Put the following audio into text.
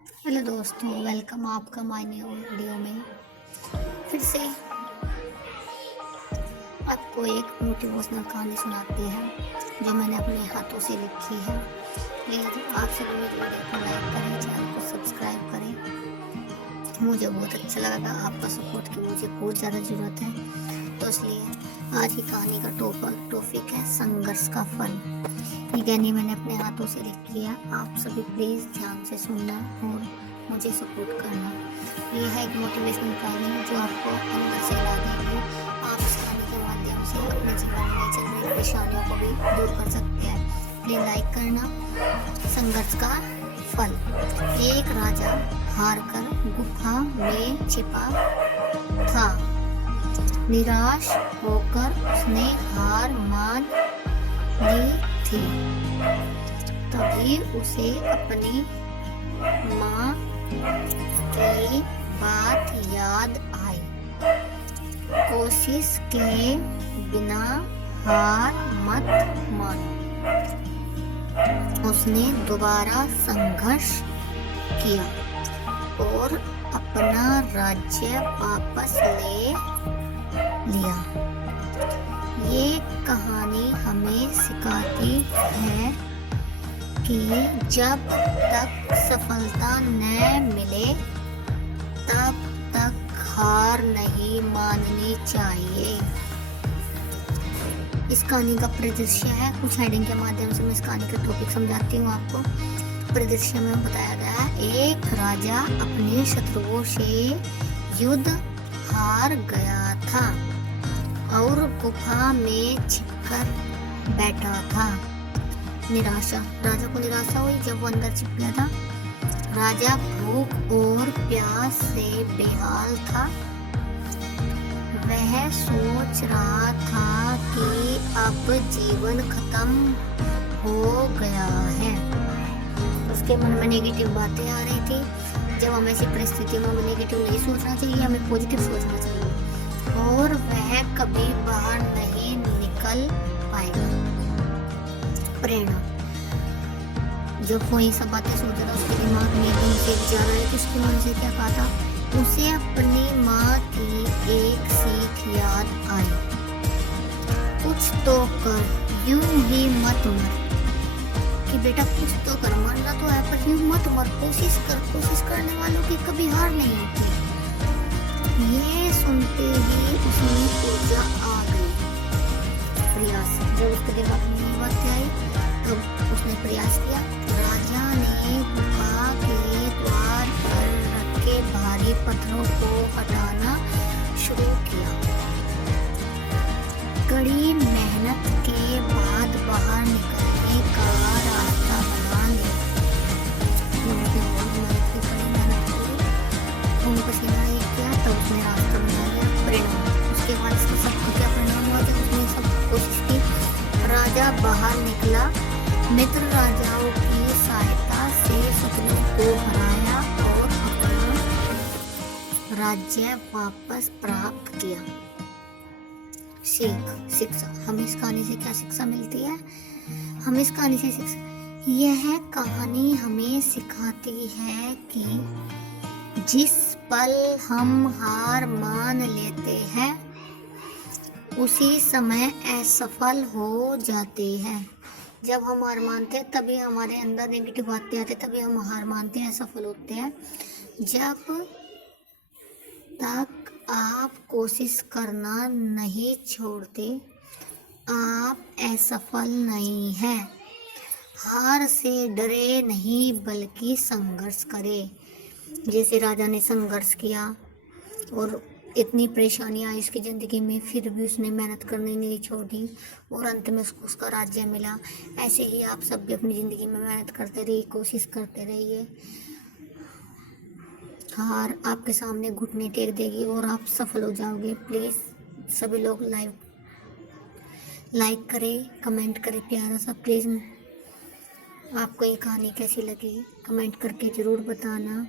Hello दोस्तों, welcome आपका my new video में। फिर से आपको एक मोटिवेशनल कहानी सुनाती है जो मैंने अपने हाथों से लिखी है। प्लीज़ आप सभी मेरे वीडियो को लाइक करें, चैनल को सब्सक्राइब करें। मुझे बहुत अच्छा लगेगा, आपका सपोर्ट की मुझे बहुत ज़्यादा ज़रूरत है। तो इसलिए आज की कहानी का टॉपिक है संघर्ष का फल। ये कहानी मैंने अपने हाथों से लिखी है। आप सभी प्लीज़ ध्यान से सुनना और मुझे सपोर्ट करना। ये है एक मोटिवेशनल कहानी जो आपको अंदर से ला देगी। आप इस कहानी के माध्यम से अपने जीवन में चल रही परेशानियों को भी दूर कर सकते हैं। प्लीज़ लाइक करना। संघर्ष का फल। एक राजा हारकर गुफा में छिपा था। निराश होकर उसने हार मान ली थी। तभी उसे अपनी माँ की बात याद आई। कोशिश के बिना हार मत मानो। उसने दोबारा संघर्ष किया और अपना राज्य वापस ले लिया। ये कहानी हमें सिखाती है कि जब तक सफलता न मिले तब तक हार नहीं माननी चाहिए। इस कहानी का परिदृश्य है, कुछ हेडिंग के माध्यम से मैं इस कहानी का टॉपिक समझाती हूँ आपको। परिदृश्य में बताया गया है, एक राजा अपने शत्रुओं से युद्ध हार गया था और गुफा में छिपकर बैठा था। निराशा, राजा को निराशा हुई जब वो अंदर छिप गया था। राजा भूख और प्यास से बेहाल था। वह सोच रहा था कि अब जीवन खत्म हो गया है। उसके मन में नेगेटिव बातें आ रही थी। जब हमें ऐसी परिस्थितियों में हमें नेगेटिव नहीं सोचना चाहिए, हमें पॉजिटिव सोचना चाहिए और वह कभी बाहर नहीं निकल पाएगा। प्रेरणा, जब कोई सब बातें सोच रहा उसके दिमाग में एकदम से विचार आया कि उसके मन से क्या कहा था। उसे अपनी माँ की एक सीख याद आई, कुछ तो कर, यूं ही मत मर। कि बेटा कुछ तो कर, मरना तो है पर यूं मत मर, कोशिश कर। कोशिश करने वालों की कभी हार नहीं होती। ये सुनते ही उसमें ऊर्जा आ गई। प्रयास, जब उसके दिमाग में ये बात आई तब उसने प्रयास किया। राजा ने गुफा के द्वार पर रखे भारी पत्थरों को हटाना शुरू किया। कड़ी मेहनत के बाद बाहर निकलने का रास्ता बना लिया। पसीना एक किया तब उसने रास्ता बना लिया। परिणाम, उसके बाद सबको क्या परिणाम हुआ जब उसने सब कोशिश की। राजा बाहर निकला। मित्र राजाओं की सहायता से शत्रुओं को हराया और अपना राज्य वापस प्राप्त किया। शिक्षा, हमें इस कहानी से क्या शिक्षा मिलती है? हमें इस कहानी से शिक्षा, यह कहानी हमें सिखाती है कि जिस पल हम हार मान लेते हैं उसी समय असफल हो जाते हैं। जब हम हार मानते हैं तभी हमारे अंदर नेगेटिव बातें आती हैं, तभी हम हार मानते हैं, असफल होते हैं। जब तक आप कोशिश करना नहीं छोड़ते आप असफल नहीं हैं। हार से डरे नहीं बल्कि संघर्ष करें। जैसे राजा ने संघर्ष किया और इतनी परेशानियाँ आई उसकी ज़िंदगी में, फिर भी उसने मेहनत करनी नहीं छोड़ी और अंत में उसको उसका राज्य मिला। ऐसे ही आप सब भी अपनी ज़िंदगी में मेहनत करते रहिए, कोशिश करते रहिए। हार आपके सामने घुटने टेक देगी और आप सफल हो जाओगे। प्लीज़ सभी लोग लाइक करें, कमेंट करें प्यारा सा। प्लीज़ आपको ये कहानी कैसी लगी कमेंट करके ज़रूर बताना।